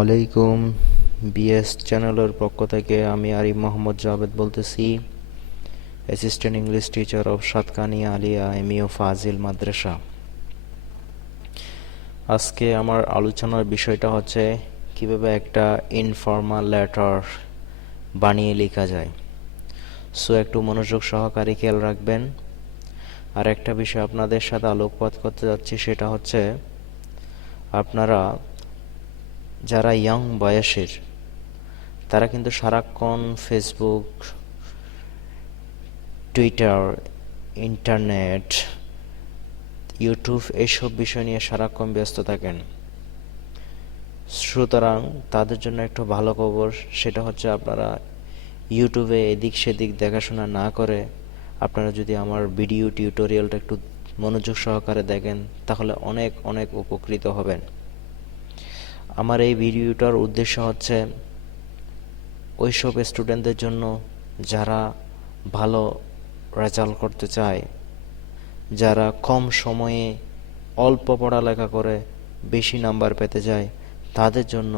আলাইকুম। বিএস চ্যানেলের পক্ষ থেকে আমি আরিফ মোহাম্মদ জাভেদ বলতেছি, assistant English teacher of Satkania Alia এমইও ফাজিল মাদ্রাসা। আজকে আমার আলোচনার বিষয়টা হচ্ছে কিভাবে একটা ইনফর্মাল লেটার বানিয়ে লেখা যায়। সো একটু মনোযোগ সহকারে খেয়াল রাখবেন। আর একটা বিষয় আপনাদের সাথে আলোকপাত করতে যাচ্ছি, সেটা হচ্ছে আপনারা যারা ইয়াং বয়সের, তারা কিন্তু সারাক্ষণ ফেসবুক, টুইটার, ইন্টারনেট, ইউটিউব এইসব বিষয় নিয়ে সারাক্ষণ ব্যস্ত থাকেন। সুতরাং তাদের জন্য একটু ভালো খবর, সেটা হচ্ছে আপনারা ইউটিউবে এদিক সেদিক দেখাশোনা না করে আপনারা যদি আমার ভিডিও টিউটোরিয়ালটা একটু মনোযোগ সহকারে দেখেন, তাহলে অনেক অনেক উপকৃত হবেন। আমার এই ভিডিওটার উদ্দেশ্য হচ্ছে ওইসব স্টুডেন্টদের জন্য যারা ভালো রেজাল্ট করতে চায়, যারা কম সময়ে অল্প পড়ালেখা করে বেশি নাম্বার পেতে যায়, তাদের জন্য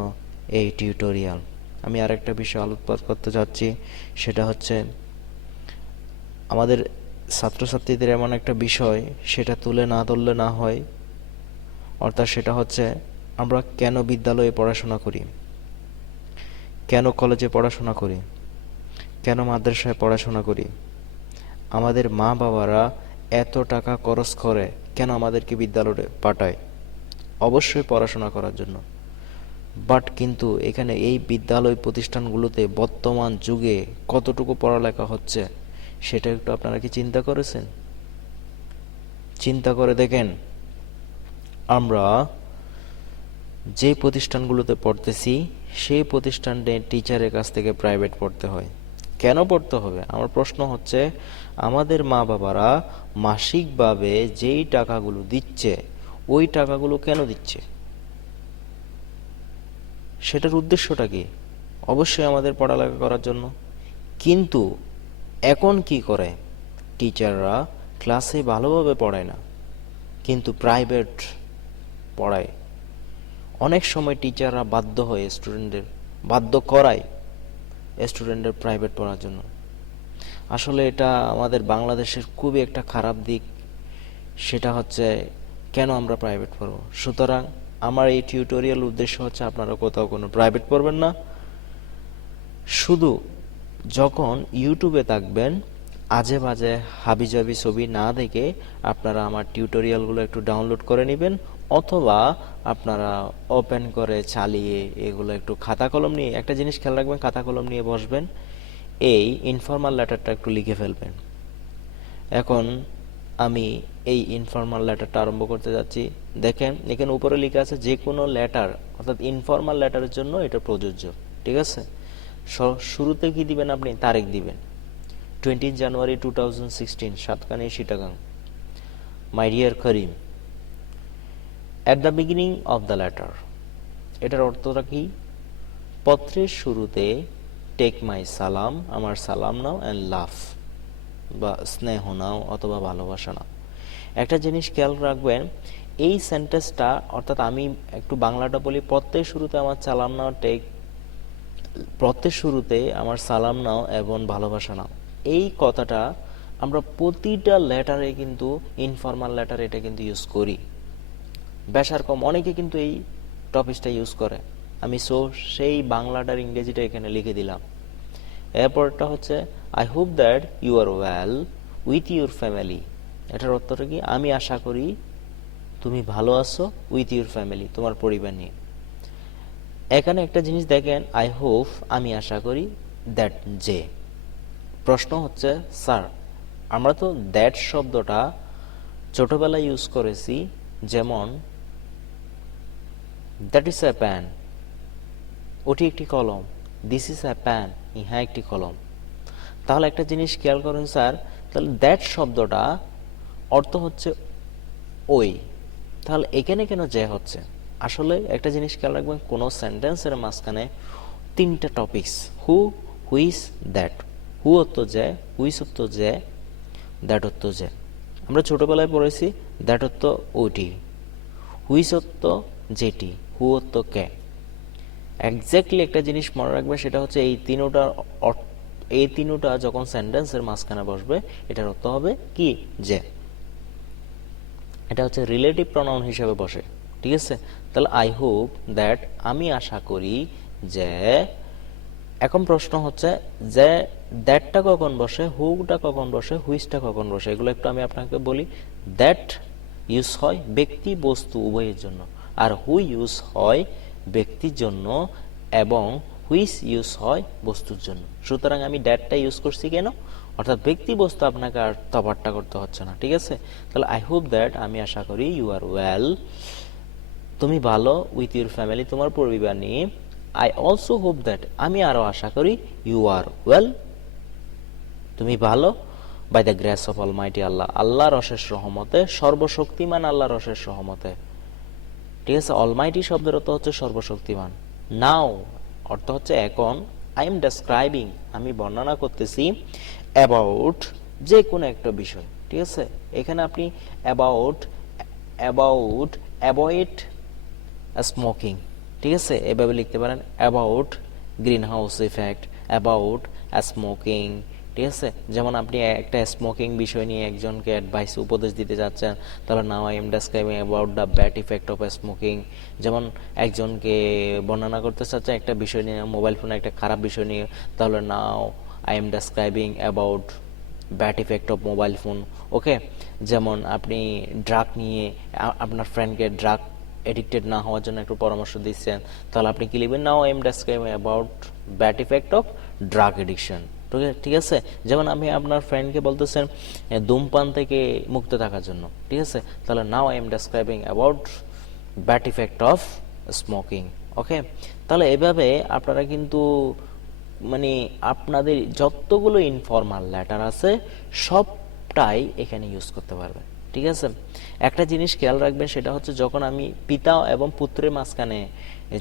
এই টিউটোরিয়াল। আমি আরেকটা বিষয় আলোকপাত করতে যাচ্ছি, সেটা হচ্ছে আমাদের ছাত্রছাত্রীদের এমন একটা বিষয়, সেটা তুলে না ধরলে না হয়। অর্থাৎ সেটা হচ্ছে আমরা কেন বিদ্যালয়ে পড়াশোনা করি, কেন কলেজে পড়াশোনা করি, কেন মাদ্রাসায় পড়াশোনা করি। আমাদের মা বাবারা এত টাকা খরচ করে কেন আমাদেরকে বিদ্যালয়ে পাঠায়? অবশ্যই পড়াশোনা করার জন্য। বাট কিন্তু এখানে এই বিদ্যালয় প্রতিষ্ঠানগুলোতে বর্তমান যুগে কতটুকু পড়ালেখা হচ্ছে সেটা একটু আপনারা কি চিন্তা করেছেন? চিন্তা করে দেখেন, আমরা যে প্রতিষ্ঠানগুলোতে পড়তেছি সেই প্রতিষ্ঠানে টিচারের কাছ থেকে প্রাইভেট পড়তে হয়। কেন পড়তে হবে? আমার প্রশ্ন হচ্ছে, আমাদের মা বাবারা মাসিকভাবে যেই টাকাগুলো দিচ্ছে, ওই টাকাগুলো কেন দিচ্ছে? সেটার উদ্দেশ্যটা কি? অবশ্যই আমাদের পড়ালেখা করার জন্য। কিন্তু এখন কি করে টিচাররা? ক্লাসে ভালোভাবে পড়ায় না, কিন্তু প্রাইভেট পড়ায়। অনেক সময় টিচাররা বাধ্য হয়ে বাধ্য করায় স্টুডেন্টদের প্রাইভেট পড়ার জন্য। আসলে এটা আমাদের বাংলাদেশের খুবই একটা খারাপ দিক। সেটা হচ্ছে কেন আমরা প্রাইভেট পড়ব? সুতরাং আমার এই টিউটোরিয়াল উদ্দেশ্য হচ্ছে আপনারা কোথাও কোনো প্রাইভেট পড়বেন না। শুধু যখন ইউটিউবে থাকবেন, আজে বাজে হাবিজাবি ছবি না দেখে আপনারা আমার টিউটোরিয়ালগুলো একটু ডাউনলোড করে নেবেন, অথবা আপনারা ওপেন করে চালিয়ে এগুলো একটু খাতা কলম নিয়ে, একটা জিনিস খেয়াল রাখবেন, খাতা কলম নিয়ে বসবেন, এই ইনফর্মাল লেটারটা একটু লিখে ফেলবেন। এখন আমি এই ইনফর্মাল লেটারটা আরম্ভ করতে যাচ্ছি। দেখেন এখানে উপরে লেখা আছে যে কোনো লেটার, অর্থাৎ ইনফর্মাল লেটারের জন্য এটা প্রযোজ্য। ঠিক আছে? শুরুতে কি দিবেন? আপনি তারিখ দিবেন 20 জানুয়ারি 2016, Satkania Chittagong. My dear Karim, at the beginning of the letter. এটার অর্থটা কি? পত্রের শুরুতে টেক মাই সালাম, আমার সালাম নাও, অ্যান্ড লাভ বা স্নেহ নাও অথবা ভালোবাসা নাও। একটা জিনিস খেয়াল রাখবেন, এই সেন্টেন্সটা, অর্থাৎ আমি একটু বাংলাটা বলি, পত্রের শুরুতে আমার সালাম নাও, পত্রের শুরুতে আমার সালাম নাও এবং ভালোবাসা নাও। এই কথাটা আমরা প্রতিটা লেটারে কিন্তু, ইনফর্মাল লেটারে এটা কিন্তু ইউজ করি। বেশার কম অনেকে কিন্তু এই টপিকটা ইউজ করে। আমি সেই বাংলাটার ইংরেজিটা এখানে লিখে দিলাম। এরপরটা হচ্ছে I hope that you are well with your family. এটার অর্থটা কি? আমি আশা করি তুমি ভালো আছো উইথ ইউর ফ্যামিলি, তোমার পরিবার নিয়ে। এখানে একটা জিনিস দেখেন, আই হোপ, আমি আশা করি, দ্যাট, যে। প্রশ্ন হচ্ছে, স্যার আমরা তো দ্যাট শব্দটা ছোটবেলায় ইউজ করেছি, যেমন দ্যাট ইজ এ প্যান, ওটি একটি কলম। দিস ইজ এ প্যান, ইহা একটি কলম। তাহলে একটা জিনিস খেয়াল করুন স্যার, তাহলে দ্যাট শব্দটা অর্থ হচ্ছে ওই, তাহলে এখানে কেন যে হচ্ছে? আসলে একটা জিনিস খেয়াল রাখবেন, কোনো সেন্টেন্সের মাঝখানে তিনটা টপিকস, হু, হুইচ, দ্যাট। হু অর্থ যে, হুইচ অর্থ যে, দ্যাট অর্থ যে। আমরা ছোটবেলায় পড়েছি দ্যাট অর্থ ওটি, হুইচ অর্থ যেটি, হু অর্থ কে। এক্স্যাক্টলি একটা জিনিস মনে রাখবে, সেটা হচ্ছে এই তিনোটা যখন সেন্টেন্সের মাঝখানে বসবে, এটার অর্থ হবে কি, যে। এটা হচ্ছে রিলেটিভ প্রনাউন হিসেবে বসে, ঠিক আছে? তাহলে আই হোপ দ্যাট, আমি আশা করি যে। এখন প্রশ্ন হচ্ছে যে দ্যাটটা কখন বসে, হুটা কখন বসে, হুইচটা কখন বসে, এগুলো একটু আমি আপনাকে বলি। দ্যাট ইউজ হয় ব্যক্তি বস্তু উভয়ের জন্য, আর হু ইউজ হয় ব্যক্তির জন্য, এবং হুইচ ইউজ হয় বস্তুর জন্য। সুতরাং আমি দ্যাটটা ইউজ করছি কেন, অর্থাৎ ব্যক্তি বস্তু আপনাকে আর তফাৎটা করতে হচ্ছে না, ঠিক আছে? তাহলে আই হোপ দ্যাট, আমি আশা করি, ইউ আর ওয়েল, তুমি ভালো, উইথ ইউর ফ্যামিলি, তোমার পরিবার নিয়ে। আই অলসো হোপ দ্যাট, আমি আরো আশা করি, ইউ আর ওয়েল, তুমি ভালো, by the grace of almighty Allah, আল্লাহর অশেষ রহমতে, সর্বশক্তিমান আল্লাহর অশেষ রহমতে, ঠিক আছে? অলমাইটি শব্দের অর্থ হচ্ছে সর্বশক্তিমান। নাও অর্থ হচ্ছে এখন, আই এম ডেসক্রাইবিং, আমি বর্ণনা করতেছি, অ্যাবাউট, যে কোনো একটা বিষয়, ঠিক আছে? এখানে আপনি অ্যাবাউট, অ্যাবাউট, অ্যাভয়েড স্মোকিং, ঠিক আছে, এভাবে লিখতে পারেন, about green house effect, about smoking, ঠিক আছে? যেমন আপনি একটা স্মোকিং বিষয় নিয়ে একজনকে অ্যাডভাইস, উপদেশ দিতে যাচ্ছেন, তাহলে now I am describing about the bad effect of smoking. যেমন একজনকে বর্ণনা করতে চাচ্ছেন একটা বিষয় নিয়ে, মোবাইল ফোনে একটা খারাপ বিষয় নিয়ে, তাহলে now I am describing about bad effect of mobile phone. Okay, যেমন আপনি ড্রাগ নিয়ে আপনার ফ্রেন্ডকে ড্রাগ এডিক্টেড না হওয়ার জন্য একটু পরামর্শ দিচ্ছেন, তাহলে আপনি কি লিখবেন, নাও I am describing about bad effect of drug addiction, ঠিক আছে? যেমন আপনি আপনার ফ্রেন্ডকে বলতেছেন ধূমপান থেকে মুক্ত থাকার জন্য, ঠিক আছে? তাহলে now I am describing about bad effect of smoking. Okay, তাহলে এভাবে আপনারা কিন্তু মানে আপনাদের যতগুলো ইনফর্মাল লেটার আছে সবটাই এখানে ইউজ করতে পারবেন, ঠিক আছে? একটা জিনিস খেয়াল রাখবেন, সেটা হচ্ছে যখন আমি পিতা এবং পুত্রের মাঝখানে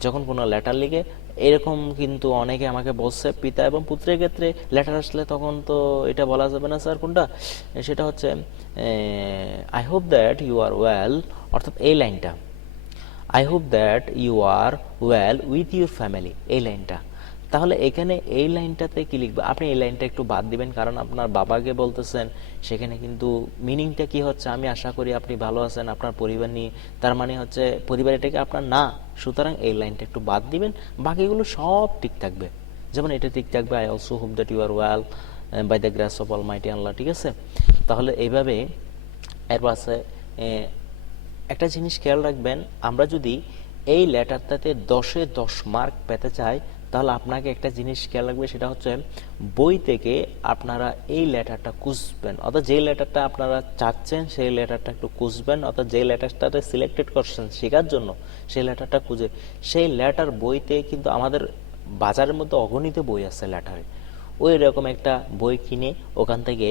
যখন কোনো লেটার লিখে, এরকম কিন্তু অনেকে আমাকে বলছে পিতা এবং পুত্রের ক্ষেত্রে লেটার আসলে তখন তো এটা বলা যাবে না স্যার কোনটা, সেটা হচ্ছে I hope that you are well, অর্থাৎ এই লাইনটা, I hope that you are well with your family, এই লাইনটা। তাহলে এখানে এই লাইনটাতে কি লিখবে, আপনি এই লাইনটা একটু বাদ দিবেন, কারণ আপনার বাবাকে বলতেছেন, সেখানে কিন্তু মিনিংটা কি হচ্ছে, আমি আশা করি আপনি ভালো আছেন আপনার পরিবার নিয়ে, তার মানে হচ্ছে পরিবার এটাকে আপনার না, সুতরাং এই লাইনটা একটু বাদ দিবেন, বাকিগুলো সব ঠিক থাকবে। যেমন এটা ঠিক থাকবে, I also hope that you are well by the grace of almighty Allah, ঠিক আছে? তাহলে এইভাবে এরপর আছে একটা জিনিস খেয়াল রাখবেন, আমরা যদি এই লেটারটাতে 10-এ 10 মার্ক পেতে চাই, তাহলে আপনাকে একটা জিনিস খেয়াল রাখবে, সেটা হচ্ছে বই থেকে আপনারা এই লেটারটা খুঁজবেন, অর্থাৎ যে লেটারটা আপনারা চাচ্ছেন সেই লেটারটা একটু খুঁজবেন, অর্থাৎ যে লেটারটাতে সিলেক্টেড করছেন শেখার জন্য সেই লেটারটা খুঁজে, সেই লেটার বইতে কিন্তু আমাদের বাজারের মধ্যে অগণিত বই আছে লেটারে, ওই রকম একটা বই কিনে ওখান থেকে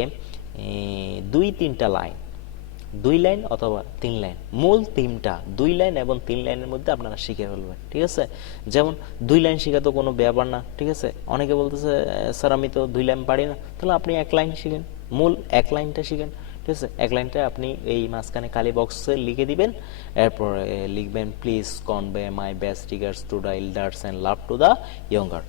2-3টা লাইন, 2 লাইন অথবা 3 লাইন, মূল থিমটা 2 লাইন এবং 3 লাইনের মধ্যে আপনারা শিখে ফেলবেন, ঠিক আছে? যেমন 2 লাইন শেখা তো কোনো ব্যাপার না, ঠিক আছে? অনেকে বলতেছে স্যার আমি তো 2 লাইন পারি না, তাহলে আপনি 1 লাইন শিখেন, মূল 1 লাইনটা শিখেন, ঠিক আছে? 1 লাইনটা আপনি এই মাঝখানে কালি বক্সে লিখে দিবেন, এরপর লিখবেন please convey my best regards to the elders and love to the younger,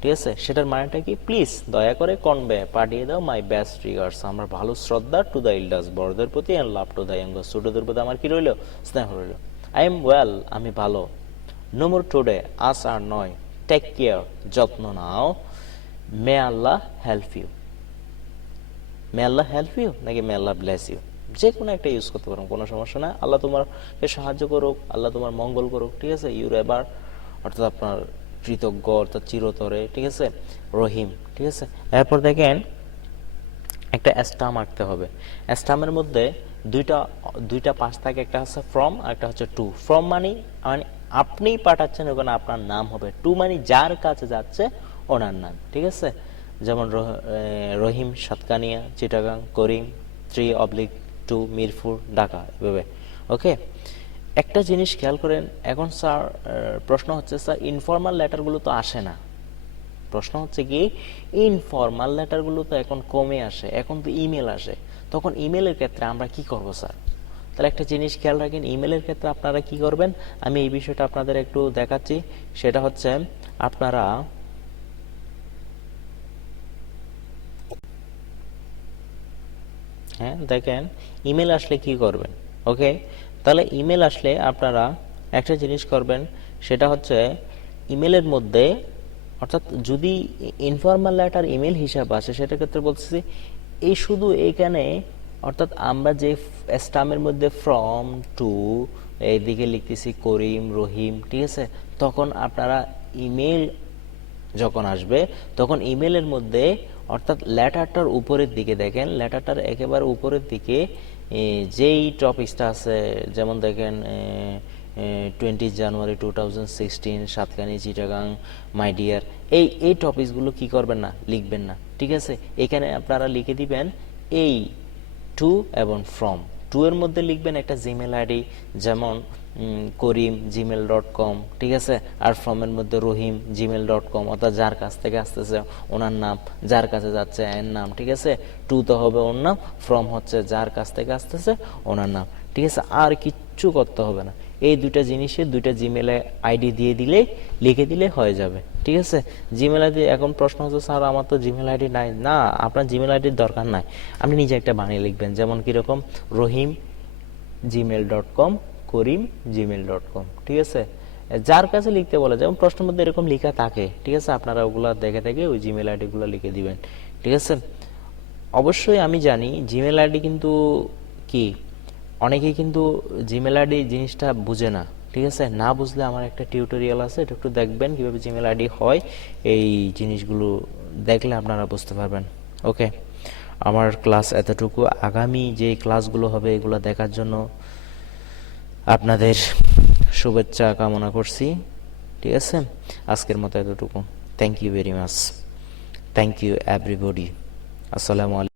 ঠিক আছে? সেটার মানেটা কি, প্লিজ দয়া করে কনভে পাঠিয়ে দাও মাই বেস্ট রিগার্ডস, আমার ভালো শ্রদ্ধা, টু দ্য এল্ডার্স বড়দের প্রতি, and love to the younger ছোটদের প্রতি আমার কি রইল, স্নেহ রইল। আই এম ওয়েল, আমি ভালো, নো মোর টুডে, আজ আর নয়, টেক কেয়ার, যত্ন নাও, may Allah help you, may Allah help you নাকি মে আল্লাহ ব্লেস ইউ, যে কোনো একটা ইউজ করতে পারো, কোনো সমস্যা না। আল্লাহ তোমাকে সাহায্য করুক, আল্লাহ তোমার মঙ্গল করুক, ঠিক আছে? ইউর এবার অর্থাৎ আপনার কৃতজ্ঞ, অর্থাৎ চিরতরে, ঠিক আছে? রহিম, ঠিক আছে? এরপর দেখেন একটা স্টাম আঁকতে হবে, স্টামের মধ্যে দুইটা পাশ থাকে, একটা হচ্ছে ফ্রম আর একটা হচ্ছে টু। ফ্রম মানে আপনি পাঠাচ্ছেন, ওখানে আপনার নাম হবে, টু মানে যার কাছে যাচ্ছে ওনার নাম, ঠিক আছে? যেমন রহিম সাতকানিয়া চিটাগাং, করিম 3/2 মিরপুর ঢাকা, এভাবে। ওকে, একটা জিনিস খেয়াল করেন, এখন স্যার প্রশ্ন হচ্ছে স্যার ইনফর্মাল লেটারগুলো তো আসে না, প্রশ্ন হচ্ছে কি ইনফর্মাল লেটারগুলো তো এখন কমে আসে, এখন তো ইমেল আসে, তখন ইমেলের ক্ষেত্রে আমরা কি করব স্যার? তাহলে একটা জিনিস খেয়াল রাখেন, ইমেলের ক্ষেত্রে আপনারা কি করবেন, আমি এই বিষয়টা আপনাদের একটু দেখাচ্ছি। সেটা হচ্ছে আপনারা হ্যাঁ দেখেন ইমেল আসলে কি করবেন। ওকে, তাহলে ইমেল আসলে আপনারা একটা জিনিস করবেন, সেটা হচ্ছে ইমেলের মধ্যে, অর্থাৎ যদি ইনফর্মাল লেটার ইমেল হিসাব আছে সেটার ক্ষেত্রে বলতেছি এই শুধু এইখানে, অর্থাৎ আমরা যে স্টামের মধ্যে ফ্রম টু এইদিকে লিখতেছি করিম রহিম, ঠিক আছে, তখন আপনারা ইমেল যখন আসবে তখন ইমেলের মধ্যে, অর্থাৎ লেটারটার উপরের দিকে দেখেন, লেটারটার একেবারে উপরের দিকে যেই টপিকসটা আছে, যেমন দেখেন 20 জানুয়ারি 2016 সাতকানি চিটাগাং মাই ডিয়ার, এই টপিকসগুলো কি করবেন না, লিখবেন না, ঠিক আছে। এখানে আপনারা লিখে দিবেন এই টু এবং ফ্রম। টু এর মধ্যে লিখবেন একটা জিমেল আইডি, যেমন করিম gmail.com, ঠিক আছে, আর ফ্রম এর মধ্যে রহিম gmail.com, অর্থাৎ যার কাছ থেকে আসতেছে ওনার নাম, যার কাছে যাচ্ছে এর নাম, ঠিক আছে। টু তো হবে ওর নাম, ফ্রম হচ্ছে যার কাছ থেকে আসতেছে ওনার নাম, ঠিক আছে। আর কিচ্ছু করতে হবে না, এই দুইটা জিনিসে দুইটা জিমেল আইডি দিয়ে দিলে, লিখে দিলে হয়ে যাবে, ঠিক আছে। জিমেল আইডি, এখন প্রশ্ন হচ্ছে স্যার আমার তো জিমেল আইডি নাই। না, আপনার জিমেল আইডির দরকার নাই, আপনি নিজে একটা বানিয়ে লিখবেন, যেমন কিরকম রহিম gmail.com, করিম gmail.com, ঠিক আছে। যার কাছে লিখতে বলে, যেমন প্রশ্নের মধ্যে এরকম লেখা থাকে, ঠিক আছে, আপনারা ওগুলা দেখে দেখে ওই জিমেল আইডি গুলো লিখে দিবেন, ঠিক আছে। অবশ্যই আমি জানি জিমেল আইডি কিন্তু কি, অনেকেই কিন্তু জিমেল আইডি জিনিসটা বুঝে না, ঠিক আছে। না বুঝলে আমার একটা টিউটোরিয়াল আছে, এটা একটু দেখবেন কিভাবে জিমেল আইডি হয়, এই জিনিসগুলো দেখলে আপনারা বুঝতে পারবেন। ওকে, আমার ক্লাস এতটুকু। আগামী যে ক্লাসগুলো হবে এগুলো দেখার জন্য আপনাদের শুভেচ্ছা কামনা করছি, ঠিক আছে। আজকের মতো এতটুকু। Thank you very much, thank you everybody. আসসালামু আলাইকুম।